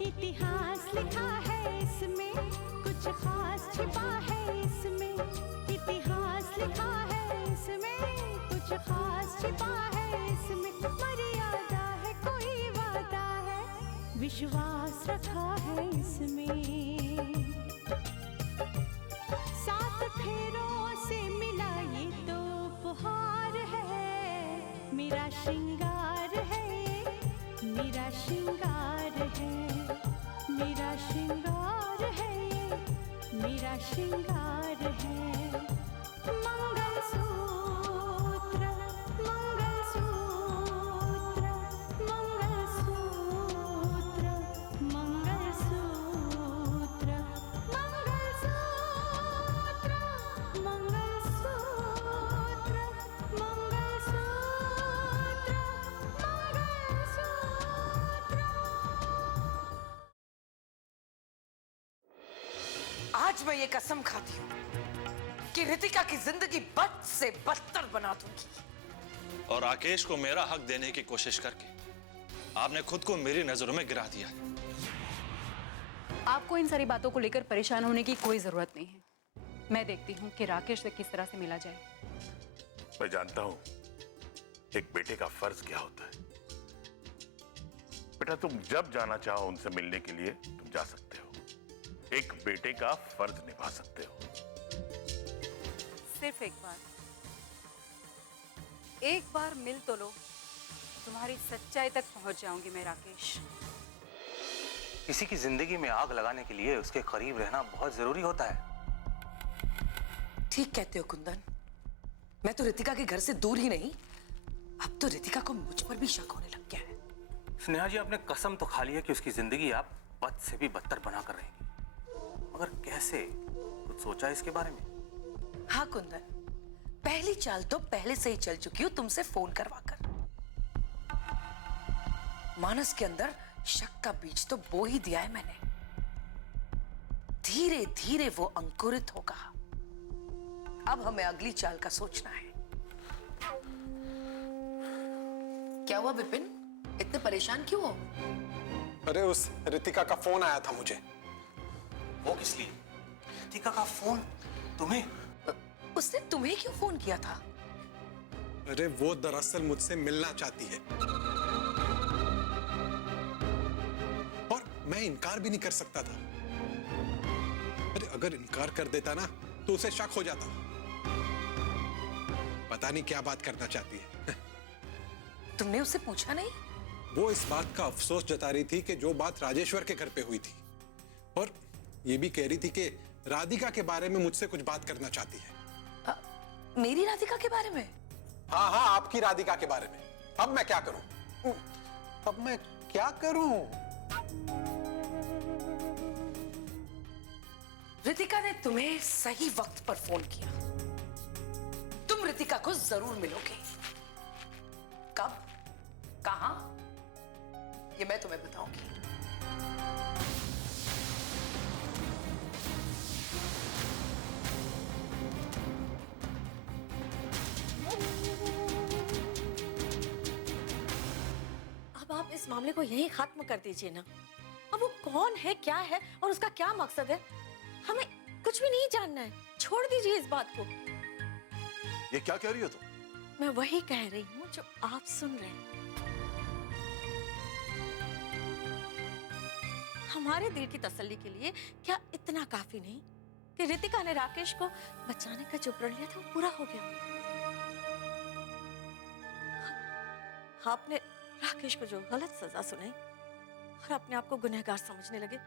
इतिहास लिखा है इसमें, कुछ खास छिपा है इसमें। इतिहास लिखा है इसमें, कुछ खास छिपा है इसमें। मर्यादा है, कोई वादा है, विश्वास रखा है इसमें। सात फेरों से मिला ये तो उपहार है, मेरा श्रृंगार है, मेरा श्रृंगार है, मेरा श्रृंगार है, मेरा श्रृंगार है। मंगलसूत्र, मंगलसूत्र, मंगलसूत्र, मंगलसूत्र, मंगलसूत्र, मंगलसूत्र, आज मैं ये कसम खाती हूँ कि रितिका की जिंदगी बद से बदतर बना दूंगी। और राकेश को मेरा हक देने की कोशिश करके आपने खुद को मेरी नजरों में गिरा दिया। आपको इन सारी बातों को लेकर परेशान होने की कोई जरूरत नहीं है। मैं देखती हूँ कि राकेश से किस तरह से मिला जाए। मैं जानता हूं एक बेटे का फर्ज क्या होता है। बेटा, तुम जब जाना चाहो उनसे मिलने के लिए तुम जा सकते हो। एक बेटे का फर्ज निभा सकते हो। सिर्फ एक बार मिल तो लो, तुम्हारी सच्चाई तक पहुंच जाऊंगी मैं राकेश। किसी की जिंदगी में आग लगाने के लिए उसके करीब रहना बहुत जरूरी होता है। ठीक कहते हो कुंदन, मैं तो रितिका के घर से दूर ही नहीं, अब तो रितिका को मुझ पर भी शक होने लग गया है। स्नेहा जी, आपने कसम तो खा ली है कि उसकी जिंदगी आप बद से भी बदतर बना कर रहेंगी, मगर कैसे? कुछ सोचा इसके बारे में? हाँ कुंदन, पहली चाल तो पहले से ही चल चुकी हूं तुमसे फोन करवाकर। मानस के अंदर शक का बीज तो बो ही दिया है मैंने। धीरे धीरे वो अंकुरित होगा। अब हमें अगली चाल का सोचना है। क्या हुआ विपिन, इतने परेशान क्यों हो? अरे उस रितिका का फोन आया था मुझे। वो किस लिए? रितिका का फोन तुम्हें? उसने तुम्हें क्यों फोन किया था? अरे वो दरअसल मुझसे मिलना चाहती है और मैं इनकार भी नहीं कर सकता था। अरे अगर इनकार कर देता ना तो उसे शक हो जाता। पता नहीं क्या बात करना चाहती है। तुमने उससे पूछा नहीं? वो इस बात का अफसोस जता रही थी कि जो बात राजेश्वर के घर पे हुई थी, और ये भी कह रही थी कि राधिका के बारे में मुझसे कुछ बात करना चाहती है। मेरी राधिका के बारे में? हाँ हाँ, आपकी राधिका के बारे में। अब मैं क्या करूं? अब मैं क्या करूं? रितिका ने तुम्हें सही वक्त पर फोन किया। तुम रितिका को जरूर मिलोगे। कब, कहां, ये मैं तुम्हें बताऊंगी। अब आप इस मामले को यहीं खत्म कर दीजिए ना। अब वो कौन है, क्या है और उसका क्या मकसद है, हमें कुछ भी नहीं जानना है। छोड़ दीजिए इस बात को। ये क्या कह रही हो तुम? मैं वही कह रही हूँ जो आप सुन रहे हैं। हमारे दिल की तसल्ली के लिए क्या इतना काफी नहीं कि रितिका ने राकेश को बचाने का जो प्रण लिया था वो पूरा हो गया? आपने राकेश को जो गलत सजा सुनाई और अपने आप को गुनहगार समझने लगे,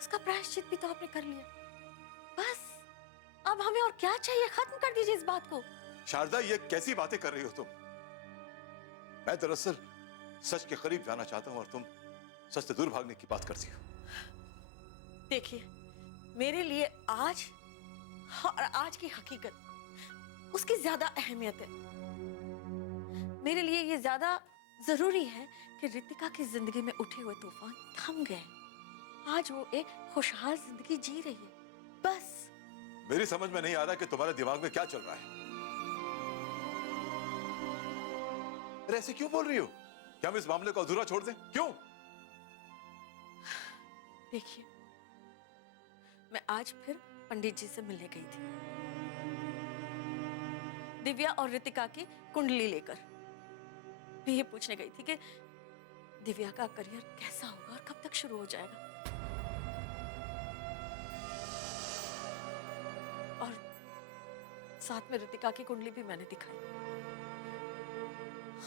उसका प्रायश्चित भी तो आपने कर लिया। बस अब हमें और क्या चाहिए? खत्म कर दीजिए इस बात को। शारदा, ये कैसी बातें कर रही हो तुम? मैं दरअसल सच के करीब जाना चाहता हूं और तुम सच से दूर भागने की बात करती हो। देखिए, मेरे लिए आज और आज की हकीकत उसकी ज्यादा अहमियत है। मेरे लिए ये ज्यादा जरूरी है कि रितिका की जिंदगी में उठे हुए तूफान थम गए। आज वो एक खुशहाल जिंदगी जी रही है। बस मेरी समझ में नहीं आ रहा कि तुम्हारे दिमाग में क्या चल रहा है। अरे ऐसे क्यों बोल रही हो? क्या हम इस मामले को अधूरा छोड़ दें? क्यों? देखिए, मैं आज फिर पंडित जी से मिलने गई थी, दिव्या और रितिका की कुंडली लेकर। मैं ये पूछने गई थी कि दिव्या का करियर कैसा होगा और कब तक शुरू हो जाएगा। और साथ में रितिका की कुंडली भी मैंने दिखाई,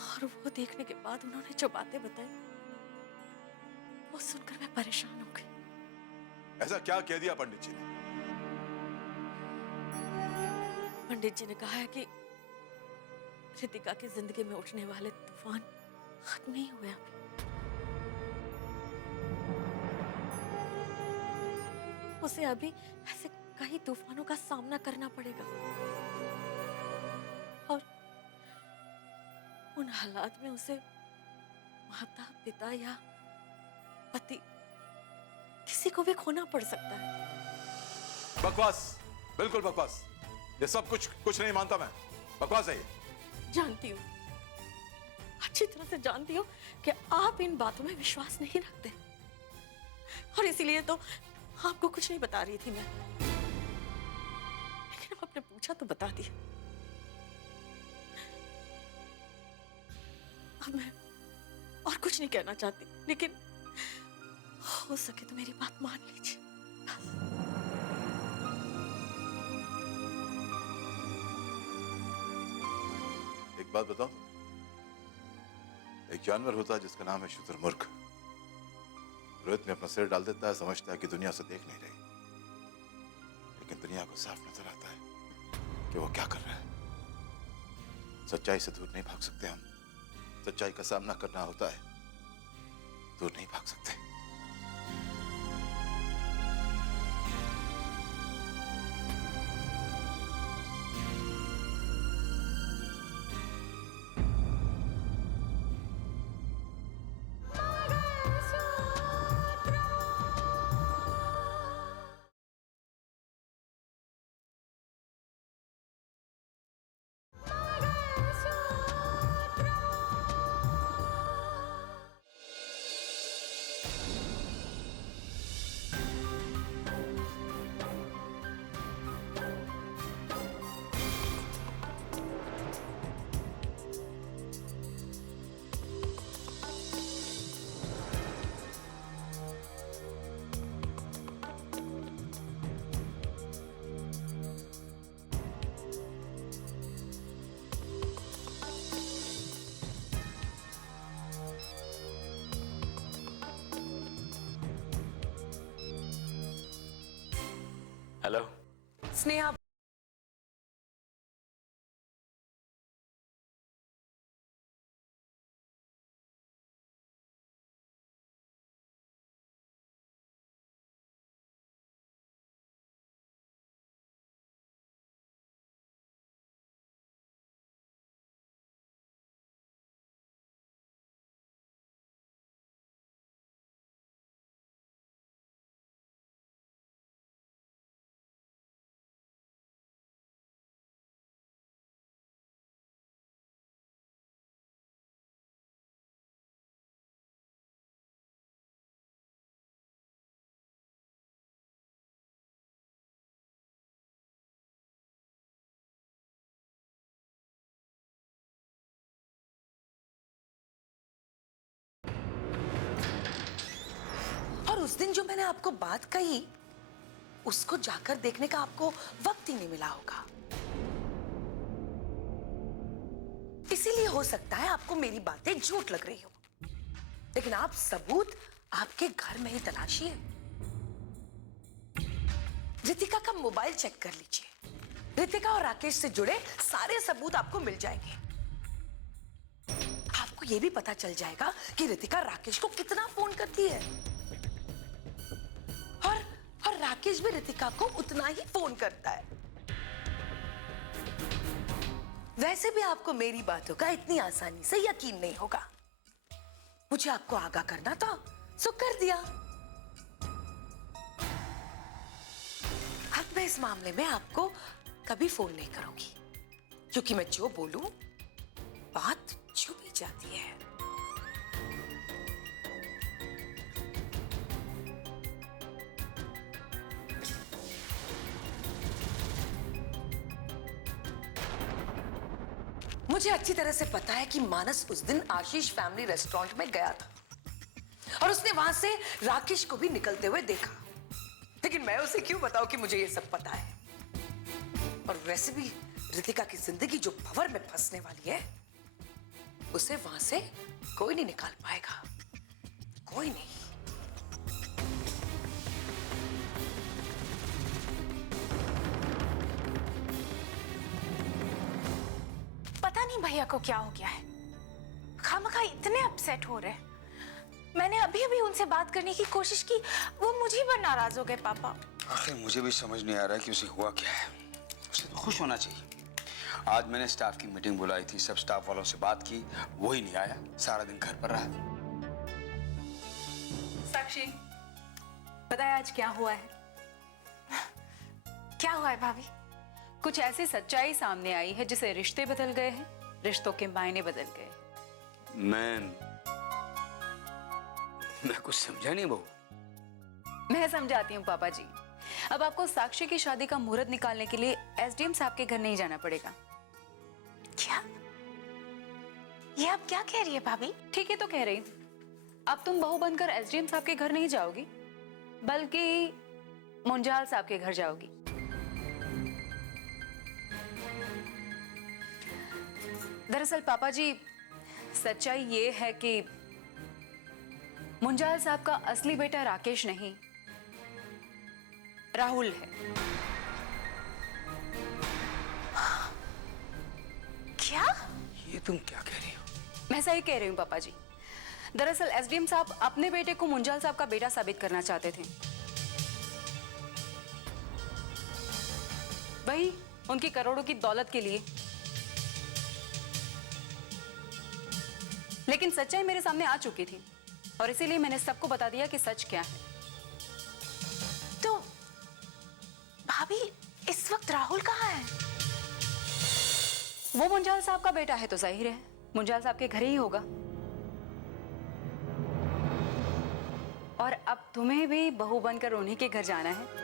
और वो देखने के बाद उन्होंने जो बातें बताई वो सुनकर मैं परेशान हो गई। ऐसा क्या कह दिया पंडित जी ने? पंडित जी ने कहा है कि रितिका की जिंदगी में उठने वाले तूफान खत्म नहीं हुए अभी। उसे अभी ऐसे कई तूफानों का सामना करना पड़ेगा, और उन हालात में उसे माता, पिता या पति किसी को भी खोना पड़ सकता है। बकवास, बिल्कुल बकवास। ये सब कुछ नहीं मानता मैं। बकवास है ये। जानती हूँ, अच्छी तरह से जानती हूँ कि आप इन बातों में विश्वास नहीं रखते, और इसीलिए तो आपको कुछ नहीं बता रही थी मैं। लेकिन अब आपने पूछा तो बता दिया। अब मैं और कुछ नहीं कहना चाहती, लेकिन हो सके तो मेरी बात मान लीजिए बस। एक बात बताओ, एक जानवर होता है जिसका नाम है शुतुरमुर्ग। रोहित में अपना सिर डाल देता है, समझता है कि दुनिया उसे देख नहीं रही, लेकिन दुनिया को साफ नजर आता है कि वो क्या कर रहा है। सच्चाई से दूर नहीं भाग सकते हम। सच्चाई का सामना करना होता है, दूर नहीं भाग सकते। हेलो स्नेहा, और उस दिन जो मैंने आपको बात कही उसको जाकर देखने का आपको वक्त ही नहीं मिला होगा। इसीलिए हो सकता है आपको मेरी बातें झूठ लग रही हो, लेकिन आप सबूत आपके घर में ही तलाशिए। रितिका का मोबाइल चेक कर लीजिए। रितिका और राकेश से जुड़े सारे सबूत आपको मिल जाएंगे। आपको यह भी पता चल जाएगा कि रितिका राकेश को कितना फोन करती है, और राकेश भी रितिका को उतना ही फोन करता है। वैसे भी आपको मेरी बातों का इतनी आसानी से यकीन नहीं होगा। मुझे आपको आगाह करना था, सो कर दिया। अब मैं इस मामले में आपको कभी फोन नहीं करूंगी, क्योंकि मैं जो बोलूं बात छुप ही जाती है। मुझे अच्छी तरह से पता है कि मानस उस दिन आशीष फैमिली रेस्टोरेंट में गया था और उसने वहां से राकेश को भी निकलते हुए देखा। लेकिन मैं उसे क्यों बताऊं कि मुझे ये सब पता है? और वैसे भी रितिका की जिंदगी जो भंवर में फंसने वाली है, उसे वहां से कोई नहीं निकाल पाएगा, कोई नहीं। पता नहीं भैया को क्या हो गया है, खामखा इतने अपसेट हो रहे हैं। मैंने अभी अभी उनसे बात करने की कोशिश की, वो मुझे पर नाराज हो गए पापा। आखिर मुझे भी समझ नहीं आ रहा है कि उसे हुआ क्या है। उसे तो खुश होना चाहिए। आज मैंने स्टाफ की मीटिंग बुलाई थी, सब स्टाफ वालों से बात की, वही नहीं आया, सारा दिन घर पर रहा। साक्षी, पता है आज क्या हुआ है? क्या हुआ है भाभी? कुछ ऐसी सच्चाई सामने आई है जिसे रिश्ते बदल गए हैं, रिश्तों के मायने बदल गए। मैं कुछ समझा नहीं बहू। मैं समझाती हूँ पापा जी। अब आपको साक्षी की शादी का मुहूर्त निकालने के लिए एसडीएम साहब के घर नहीं जाना पड़ेगा। क्या? ये आप क्या कह रही है भाभी? ठीक है तो कह रही हूँ। अब तुम बहू बनकर एसडीएम साहब के घर नहीं जाओगी, बल्कि मुंजाल साहब के घर जाओगी। दरअसल पापा जी, सच्चाई ये है कि मुंजाल साहब का असली बेटा राकेश नहीं, राहुल है। क्या? ये तुम क्या कह रही हो? मैं सही कह रही हूँ पापा जी। दरअसल एसडीएम साहब अपने बेटे को मुंजाल साहब का बेटा साबित करना चाहते थे। वही उनकी करोड़ों की दौलत के लिए। लेकिन सच्चाई मेरे सामने आ चुकी थी और इसीलिए मैंने सबको बता दिया कि सच क्या है। तो भाभी, इस वक्त राहुल कहाँ है? वो मुंजाल साहब का बेटा है तो जाहिर है मुंजाल साहब के घर ही होगा। और अब तुम्हें भी बहू बनकर उन्हीं के घर जाना है।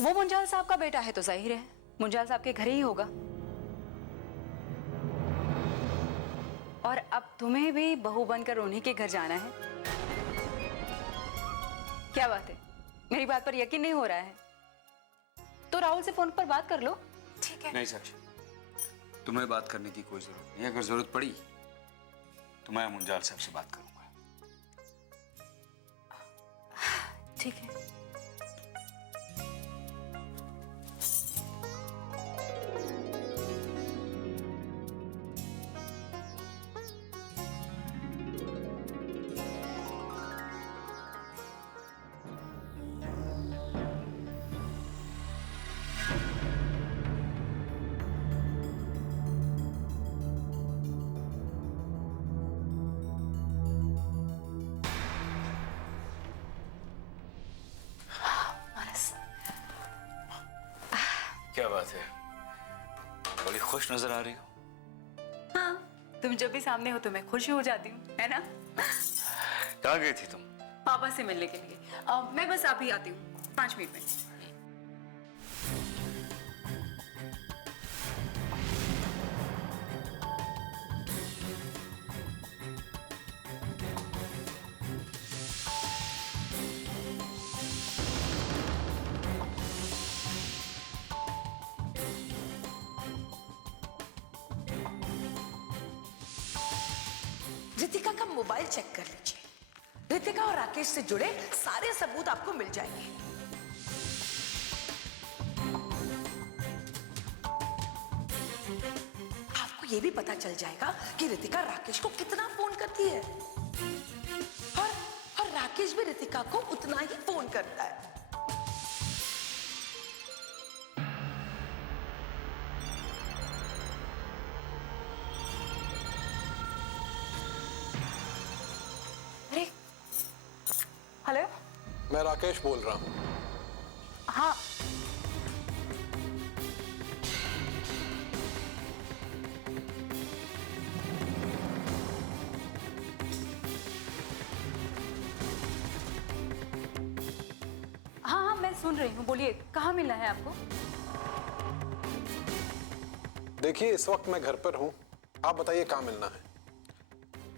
वो मुंजाल साहब का बेटा है तो जाहिर है मुंजाल साहब के घर ही होगा। और अब तुम्हें भी बहू बनकर उन्हीं के घर जाना है। क्या बात है, मेरी बात पर यकीन नहीं हो रहा है? तो राहुल से फोन पर बात कर लो। ठीक है। नहीं साक्षी, तुम्हें बात करने की कोई जरूरत नहीं। अगर जरूरत पड़ी तो मैं मुंजाल साहब से बात करूंगा। ठीक है। क्या बात है, बड़ी खुश नजर आ रही हो। हाँ, तुम जब भी सामने हो तो मैं खुश हो जाती हूँ, है ना? कहाँ गई थी तुम? पापा से मिलने के लिए। मैं बस आप ही आती हूँ 5 मिनट में। रितिका का मोबाइल चेक कर लीजिए। रितिका और राकेश से जुड़े सारे सबूत आपको मिल जाएंगे। आपको यह भी पता चल जाएगा कि रितिका राकेश को कितना फोन करती है और राकेश भी रितिका को उतना ही फोन करता है। हेलो, मैं राकेश बोल रहा हूँ। हाँ सुन रही हूँ, बोलिए कहाँ मिलना है आपको? देखिए, इस वक्त मैं घर पर हूँ, आप बताइए कहाँ मिलना है।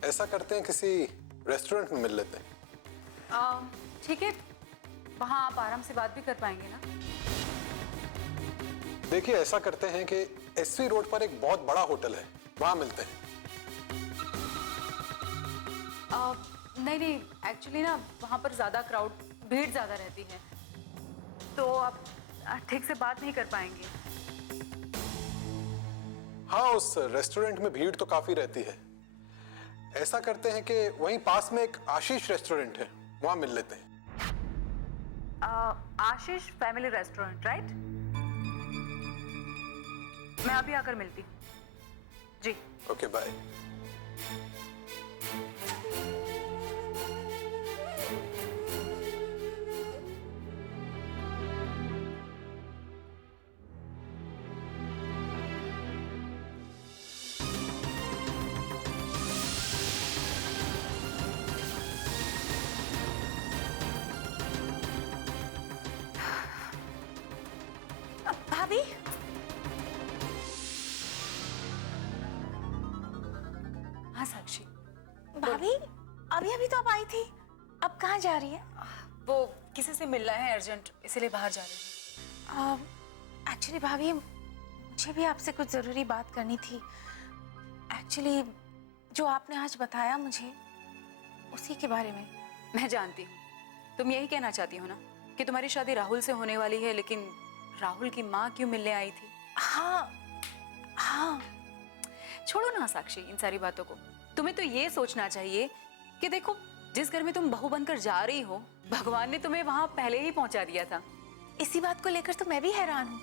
ऐसा करते हैं किसी रेस्टोरेंट में मिल लेते हैं। ठीक है, वहाँ आप आराम से बात भी कर पाएंगे ना? देखिए, ऐसा करते हैं कि एसवी रोड पर एक बहुत बड़ा होटल है, वहाँ मिलते हैं। नहीं, एक्चुअली ना वहाँ पर ज़्यादा क्राउड, भीड़ ज़्यादा रहती है, तो आप ठीक से बात नहीं कर पाएंगे। हाँ, उस रेस्टोरेंट में भीड़ तो काफी रहती है। ऐसा करते हैं कि वहीं पास में एक आशीष रेस्टोरेंट है, वहाँ मिल लेते हैं। आशीष फैमिली रेस्टोरेंट, राइट? मैं अभी आकर मिलती हूँ जी। Okay, bye. भाभी, हाँ साक्षी। भाभी अभी अभी तो आप आई थी, अब कहाँ जा रही है? वो किसी से मिलना है अर्जेंट, इसीलिए बाहर जा रही हूँ। एक्चुअली भाभी, मुझे भी आपसे कुछ ज़रूरी बात करनी थी। एक्चुअली जो आपने आज बताया मुझे, उसी के बारे में। मैं जानती हूँ, तुम यही कहना चाहती हो ना कि तुम्हारी शादी राहुल से होने वाली है, लेकिन राहुल की माँ क्यों मिलने आई थी? हाँ हाँ। छोड़ो ना साक्षी इन सारी बातों को। तुम्हें तो ये सोचना चाहिए कि देखो, जिस घर में तुम बहू बनकर जा रही हो, भगवान ने तुम्हें वहां पहले ही पहुंचा दिया था। इसी बात को लेकर तो मैं भी हैरान हूँ,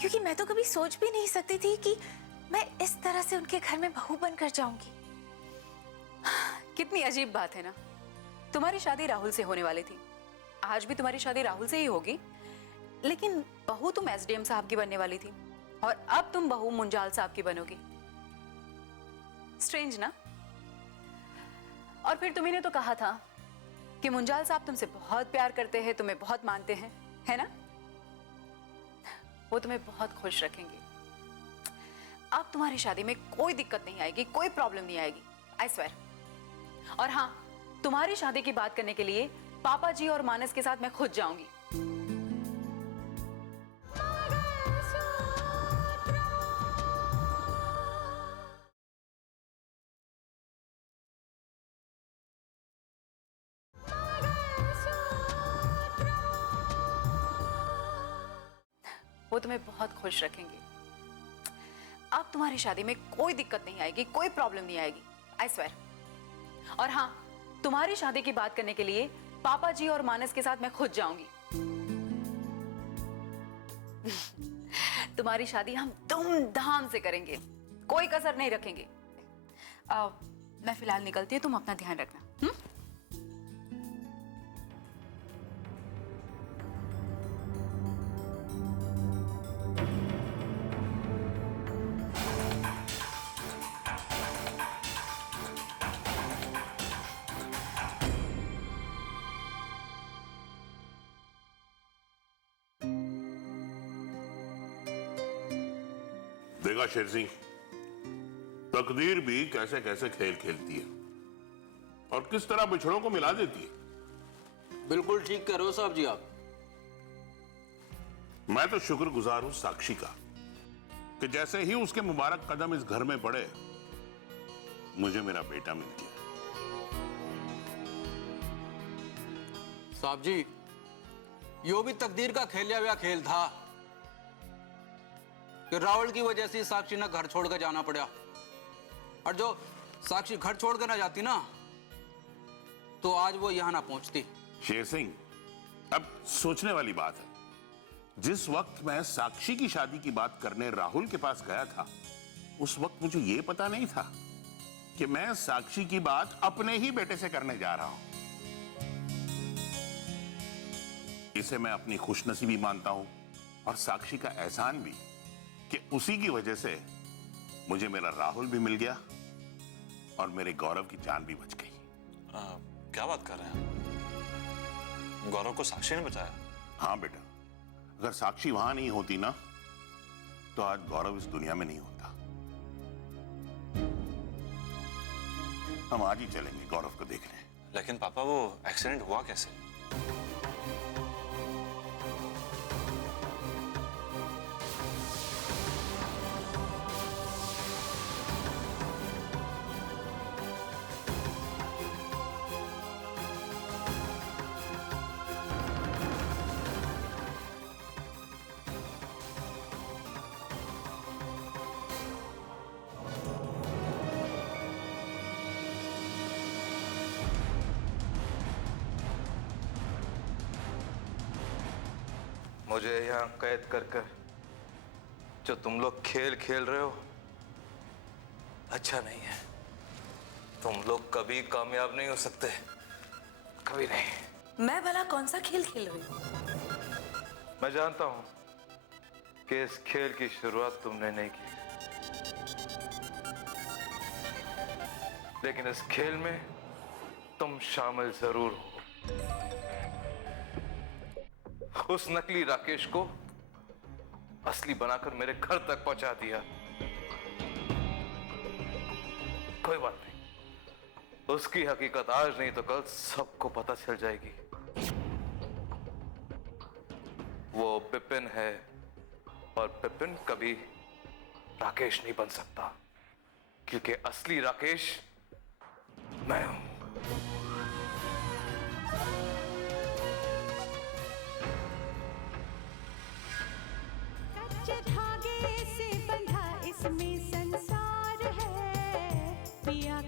क्योंकि मैं तो कभी सोच भी नहीं सकती थी कि मैं इस तरह से उनके घर में बहू बनकर जाऊंगी। कितनी अजीब बात है ना। तुम्हारी शादी राहुल से होने वाली थी, आज भी तुम्हारी शादी राहुल से ही होगी, लेकिन बहू तुम एसडीएम साहब की बनने वाली थी, और अब तुम बहू मुंजाल साहब की बनोगी। स्ट्रेंज ना? और फिर तुम्ही ने तो कहा था कि मुंजाल साहब तुमसे बहुत प्यार करते हैं, तुम्हें बहुत मानते हैं, है ना? वो तुम्हें बहुत खुश रखेंगे। अब तुम्हारी शादी में कोई दिक्कत नहीं आएगी, कोई प्रॉब्लम नहीं आएगी, आई स्वेयर। और हाँ, तुम्हारी शादी की बात करने के लिए पापा जी और मानस के साथ मैं खुद जाऊंगी। वो तुम्हें बहुत खुश रखेंगे। अब तुम्हारी शादी में कोई दिक्कत नहीं आएगी, कोई प्रॉब्लम नहीं आएगी, आई स्वेयर। और हाँ, तुम्हारी शादी की बात करने के लिए पापा जी और मानस के साथ मैं खुद जाऊंगी। तुम्हारी शादी हम धूमधाम से करेंगे, कोई कसर नहीं रखेंगे। मैं फिलहाल निकलती हूँ, तुम अपना ध्यान रखना। देखा शेर सिंह, तकदीर भी कैसे कैसे खेल खेलती है और किस तरह बिछड़ों को मिला देती है। बिल्कुल ठीक कह रहे हो साहब जी आप। मैं तो शुक्रगुजार हूं साक्षी का कि जैसे ही उसके मुबारक कदम इस घर में पड़े, मुझे मेरा बेटा मिल गया। साहब जी, यो भी तकदीर का खेला हुआ खेल था कि राहुल की वजह से साक्षी ने घर छोड़कर जाना पड़ा, और जो साक्षी घर छोड़कर ना जाती ना, तो आज वो यहां ना पहुंचती। शेर सिंह, अब सोचने वाली बात है, जिस वक्त मैं साक्षी की शादी की बात करने राहुल के पास गया था, उस वक्त मुझे यह पता नहीं था कि मैं साक्षी की बात अपने ही बेटे से करने जा रहा हूं। इसे मैं अपनी खुशनसीबी मानता हूं और साक्षी का एहसान भी कि उसी की वजह से मुझे मेरा राहुल भी मिल गया और मेरे गौरव की जान भी बच गई। क्या बात कर रहे हैं? गौरव को साक्षी ने बताया? हाँ बेटा, अगर साक्षी वहां नहीं होती ना तो आज गौरव इस दुनिया में नहीं होता। हम आज ही चलेंगे गौरव को देखने। लेकिन पापा वो एक्सीडेंट हुआ कैसे? मुझे यहाँ कैद कर कर जो तुम लोग खेल खेल रहे हो अच्छा नहीं है। तुम लोग कभी कामयाब नहीं हो सकते, कभी नहीं। मैं भला कौन सा खेल खेल रही हूँ? मैं जानता हूं कि इस खेल की शुरुआत तुमने नहीं की, लेकिन इस खेल में तुम शामिल जरूर हो। उस नकली राकेश को असली बनाकर मेरे घर तक पहुंचा दिया। कोई बात नहीं, उसकी हकीकत आज नहीं तो कल सबको पता चल जाएगी। वो पिपिन है और पिपिन कभी राकेश नहीं बन सकता, क्योंकि असली राकेश मैं हूं। कच्चे धागे से बंधा इसमें संसार है, पिया